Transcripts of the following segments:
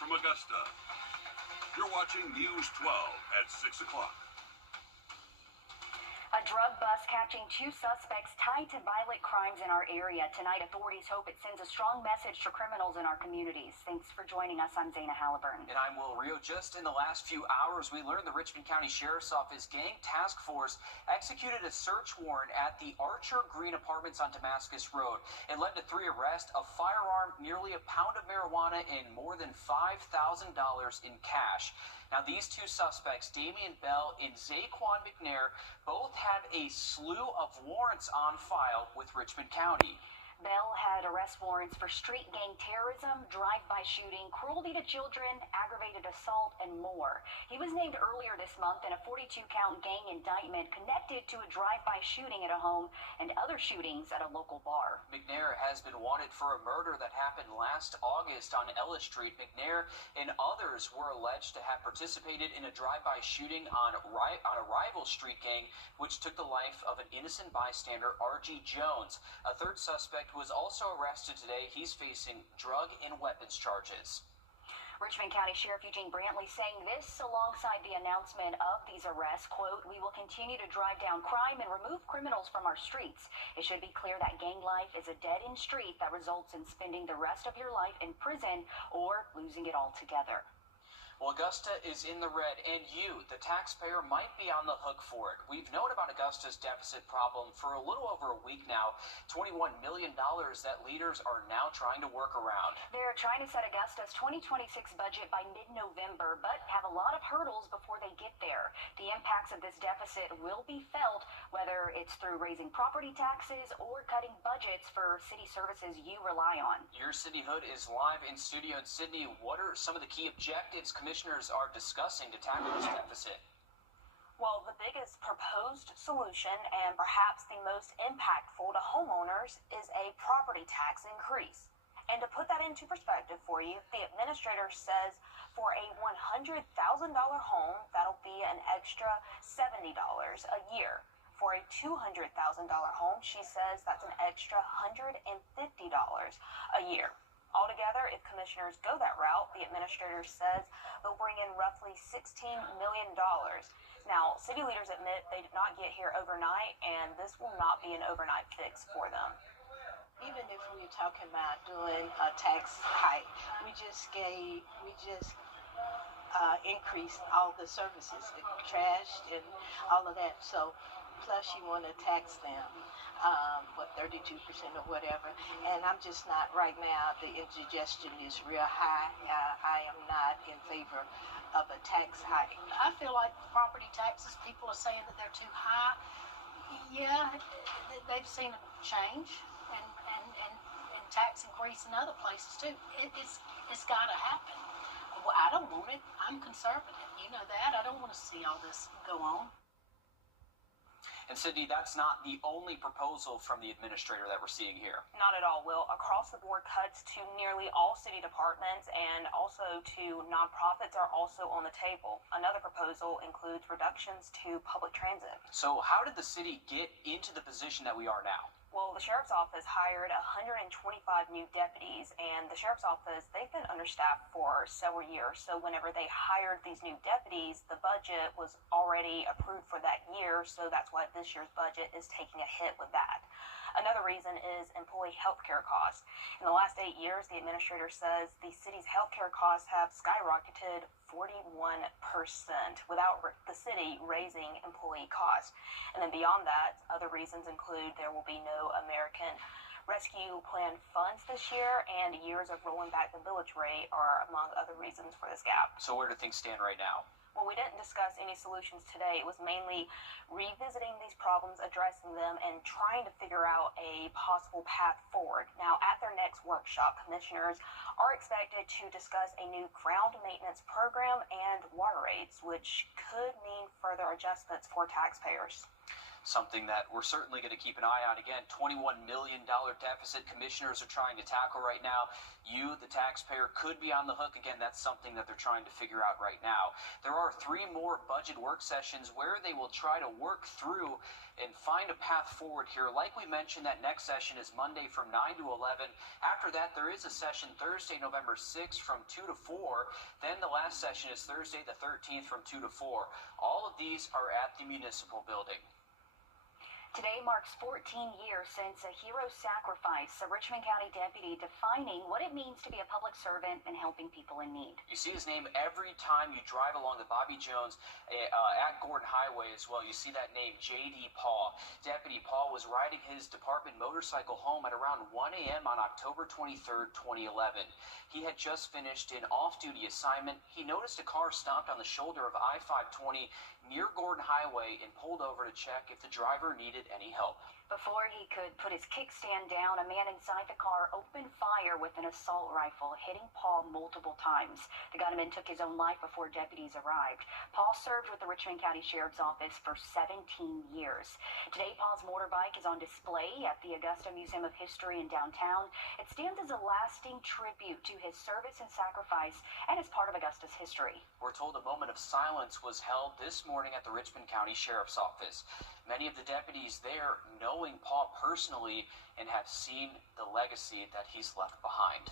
from Augusta. You're watching News 12 at 6 o'clock. A drug bust catching two suspects tied to violent crimes in our area. Tonight, authorities hope it sends a strong message to criminals in our communities. Thanks for joining us. I'm Zana Halliburton. And I'm Will Rio. Just in the last few hours, we learned the Richmond County Sheriff's Office Gang Task Force executed a search warrant at the Archer Green Apartments on Damascus Road. It led to 3 arrests, a firearm, nearly a pound of marijuana, and more than $5,000 in cash. Now, these two suspects, Damian Bell and Zaquan McNair, both have a slew of warrants on file with Richmond County. Bell had arrest warrants for street gang terrorism, drive-by shooting, cruelty to children, aggravated assault, and more. He was named earlier this month in a 42-count gang indictment connected to a drive-by shooting at a home and other shootings at a local bar. McNair has been wanted for a murder that happened last August on Ellis Street. McNair and others were alleged to have participated in a drive-by shooting on a rival street gang, which took the life of an innocent bystander, R.G. Jones. A third suspect was also arrested today. He's facing drug and weapons charges. Richmond County Sheriff Eugene Brantley saying this alongside the announcement of these arrests, quote, "We will continue to drive down crime and remove criminals from our streets. It should be clear that gang life is a dead-end street that results in spending the rest of your life in prison or losing it altogether." Well, Augusta is in the red, and you, the taxpayer, might be on the hook for it. We've known about Augusta's deficit problem for a little over a week now. $21 million that leaders are now trying to work around. They're trying to set Augusta's 2026 budget by mid-November, but have a lot of hurdles before they get there. The impacts of this deficit will be felt, whether it's through raising property taxes or cutting budgets for city services you rely on. Your City Hood is live in studio in Sydney. What are some of the key objectives commissioners are discussing to tackle this deficit? Well, the biggest proposed solution, and perhaps the most impactful to homeowners, is a property tax increase. And to put that into perspective for you, the administrator says for a $100,000 home, that'll be an extra $70 a year. For a $200,000 home, she says that's an extra $150 a year. Altogether, if commissioners go that route, the administrator says they'll bring in roughly $16 million. Now, city leaders admit they did not get here overnight, and this will not be an overnight fix for them. Even if we're talking about doing a tax hike, we just increased all the services, the trash and all of that. So, plus you want to tax them. 32% or whatever, and I'm just not right now. The indigestion is real high. I am not in favor of a tax hike. I feel like property taxes, people are saying that they're too high. Yeah, they've seen a change and tax increase in other places too. It's got to happen. Well, I don't want it. I'm conservative. You know that. I don't want to see all this go on. And Cindy, that's not the only proposal from the administrator that we're seeing here. Not at all, Will. Across the board cuts to nearly all city departments and also to nonprofits are also on the table. Another proposal includes reductions to public transit. So how did the city get into the position that we are now? Well, the sheriff's office hired 125 new deputies, and the sheriff's office, they've been understaffed for several years. So whenever they hired these new deputies, the budget was already approved for that year, so that's why this year's budget is taking a hit with that. Another reason is employee health care costs. In the last 8 years, the administrator says the city's health care costs have skyrocketed 41% without the city raising employee costs. And then beyond that, other reasons include there will be no American Rescue Plan funds this year, and years of rolling back the millage rate are among other reasons for this gap. So where do things stand right now? Well, we didn't discuss any solutions today. It was mainly revisiting these problems, addressing them, and trying to figure out a possible path forward. Now, at their next workshop, commissioners are expected to discuss a new ground maintenance program and water rates, which could mean further adjustments for taxpayers. something that we're certainly going to keep an eye on. Again, $21 million deficit commissioners are trying to tackle right now. You, the taxpayer, could be on the hook. Again, that's something that they're trying to figure out right now. There are 3 more budget work sessions where they will try to work through and find a path forward here. Like we mentioned, that next session is Monday from 9 to 11. After that, there is a session Thursday, November 6th from 2 to 4. Then the last session is Thursday the 13th from 2 to 4. All of these are at the municipal building. Today marks 14 years since a hero sacrifice, a Richmond County deputy defining what it means to be a public servant and helping people in need. You see his name every time you drive along the Bobby Jones at Gordon Highway as well. You see that name, J.D. Paul. Deputy Paul was riding his department motorcycle home at around 1 a.m. on October 23rd, 2011. He had just finished an off-duty assignment. He noticed a car stopped on the shoulder of I-520 near Gordon Highway and pulled over to check if the driver needed any help. Before he could put his kickstand down, a man inside the car opened fire with an assault rifle, hitting Paul multiple times. The gunman took his own life before deputies arrived. Paul served with the Richmond County Sheriff's Office for 17 years. Today, Paul's motorbike is on display at the Augusta Museum of History in downtown. It stands as a lasting tribute to his service and sacrifice and is part of Augusta's history. We're told a moment of silence was held this morning at the Richmond County Sheriff's Office. Many of the deputies there knowing Paul personally and have seen the legacy that he's left behind.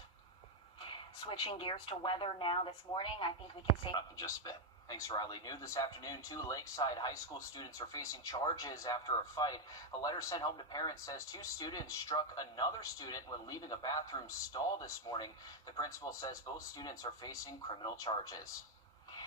Switching gears to weather now this morning, I think we can say Up in just a bit. Thanks, Riley. New this afternoon, 2 Lakeside High School students are facing charges after a fight. A letter sent home to parents says 2 students struck another student when leaving a bathroom stall this morning. The principal says both students are facing criminal charges.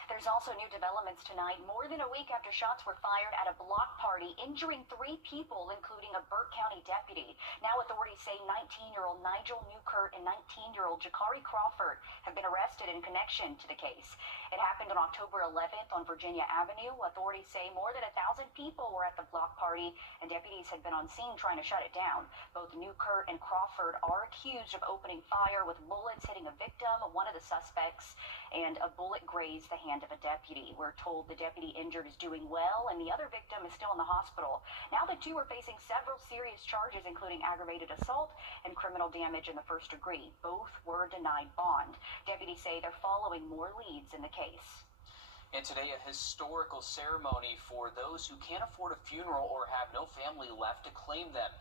There's also new developments tonight, more than a week after shots were fired at a block party, injuring 3 people, including a Burke County deputy. Now authorities say 19-year-old Nigel Newkirk and 19-year-old Jakari Crawford have been arrested in connection to the case. It happened on October 11th on Virginia Avenue. Authorities say more than 1,000 people were at the block party, and deputies had been on scene trying to shut it down. Both Newkirk and Crawford are accused of opening fire with bullets hitting a victim, one of the suspects, and a bullet grazed the hand of a deputy. We're told the deputy injured is doing well, and the other victim is still in the hospital. Now the 2 are facing several serious charges, including aggravated assault and criminal damage in the first degree. Both were denied bond. Deputies say they're following more leads in the case. And today, a historical ceremony for those who can't afford a funeral or have no family left to claim them.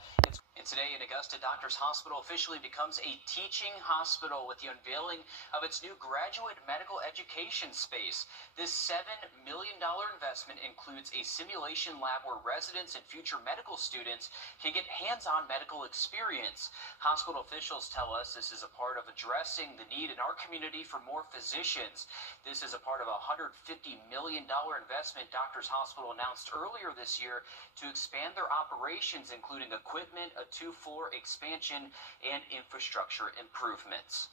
And today in Augusta, Doctors Hospital officially becomes a teaching hospital with the unveiling of its new graduate medical education space. This $7 million investment includes a simulation lab where residents and future medical students can get hands-on medical experience. Hospital officials tell us this is a part of addressing the need in our community for more physicians. This is a part of a $150 million investment Doctors Hospital announced earlier this year to expand their operations, including equipment, a 2-floor expansion, and infrastructure improvements.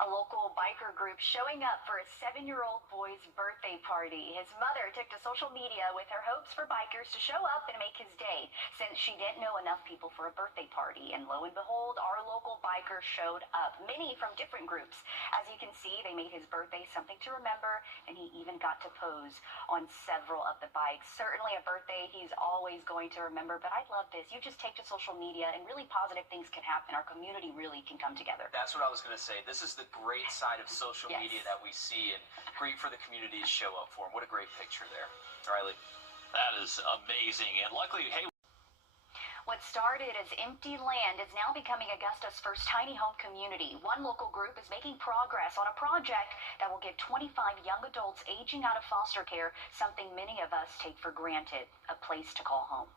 A local biker group showing up for a 7-year-old boy's birthday party. His mother took to social media with her hopes for bikers to show up and make his day, since she didn't know enough people for a birthday party. And lo and behold, our local bikers showed up, many from different groups. As you can see, they made his birthday something to remember, and he even got to pose on several of the bikes. Certainly a birthday he's always going to remember, but I love this. You just take to social media and really positive things can happen. Our community really can come together. That's what I was going to say. This is the great side of social media that we see, and great for the community to show up for. What a great picture there. Riley. That is amazing. And luckily, hey, what started as empty land is now becoming Augusta's first tiny home community. One local group is making progress on a project that will give 25 young adults aging out of foster care something many of us take for granted, a place to call home.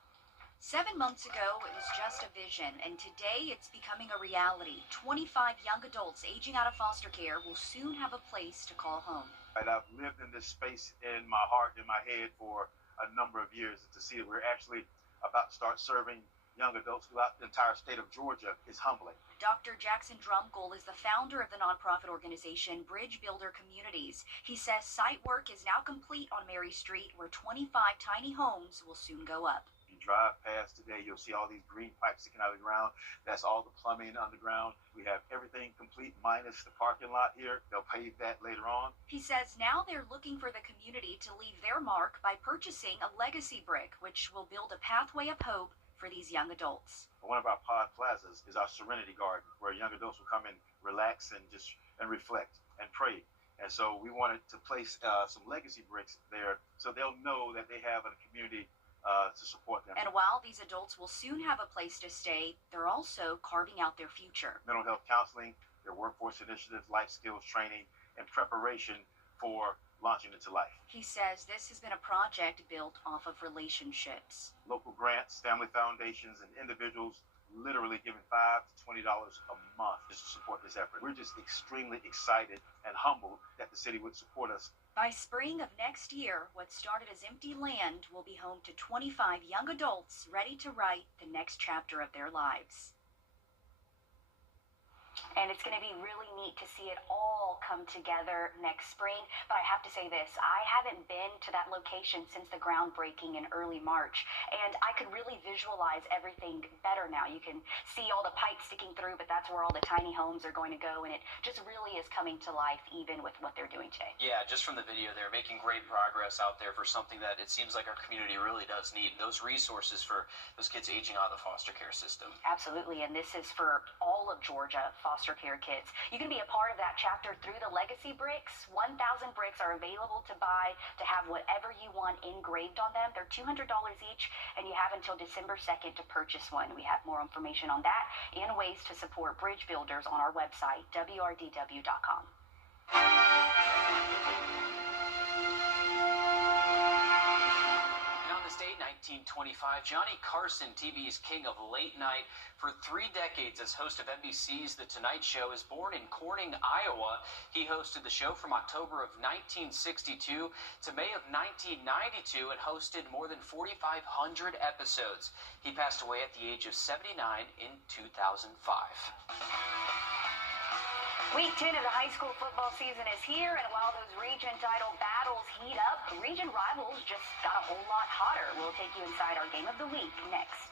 7 months ago, it was just a vision, and today it's becoming a reality. 25 young adults aging out of foster care will soon have a place to call home. I've lived in this space in my heart, in my head for a number of years. To see that we're actually about to start serving young adults throughout the entire state of Georgia is humbling. Dr. Jackson Drumgold is the founder of the nonprofit organization Bridge Builder Communities. He says site work is now complete on Mary Street, where 25 tiny homes will soon go up. You drive past today, you'll see all these green pipes sticking out of the ground. That's all the plumbing underground. We have everything complete minus the parking lot here. They'll pave that later on. He says now they're looking for the community to leave their mark by purchasing a legacy brick, which will build a pathway of hope for these young adults. One of our pod plazas is our Serenity Garden, where young adults will come and relax and reflect and pray. And so we wanted to place some legacy bricks there so they'll know that they have a community to support them. And while these adults will soon have a place to stay, they're also carving out their future. Mental health counseling, their workforce initiatives, life skills training, and preparation for launching into life. He says this has been a project built off of relationships. Local grants, family foundations, and individuals literally giving $5 to $20 a month just to support this effort. We're just extremely excited and humbled that the city would support us. By spring of next year, what started as empty land will be home to 25 young adults ready to write the next chapter of their lives. And it's going to be really neat to see it all come together next spring. But I have to say this, I haven't been to that location since the groundbreaking in early March. And I could really visualize everything better now. You can see all the pipes sticking through, but that's where all the tiny homes are going to go. And it just really is coming to life, even with what they're doing today. Yeah, just from the video, they're making great progress out there for something that it seems like our community really does need. Those resources for those kids aging out of the foster care system. Absolutely. And this is for all of Georgia foster care kids. You can be a part of that chapter through the legacy bricks. 1,000 bricks are available to buy to have whatever you want engraved on them. They're $200 each, and you have until December 2nd to purchase one. We have more information on that and ways to support bridge builders on our website, wrdw.com. And on this date, 1925, Johnny Carson, TV's king of late night, for 3 decades as host of NBC's The Tonight Show, is born in Corning, Iowa. He hosted the show from October of 1962 to May of 1992 and hosted more than 4,500 episodes. He passed away at the age of 79 in 2005. Week 10 of the high school football season is here, and while those region title battles heat up, region rivals just got a whole lot hotter. We'll take you inside our game of the week next.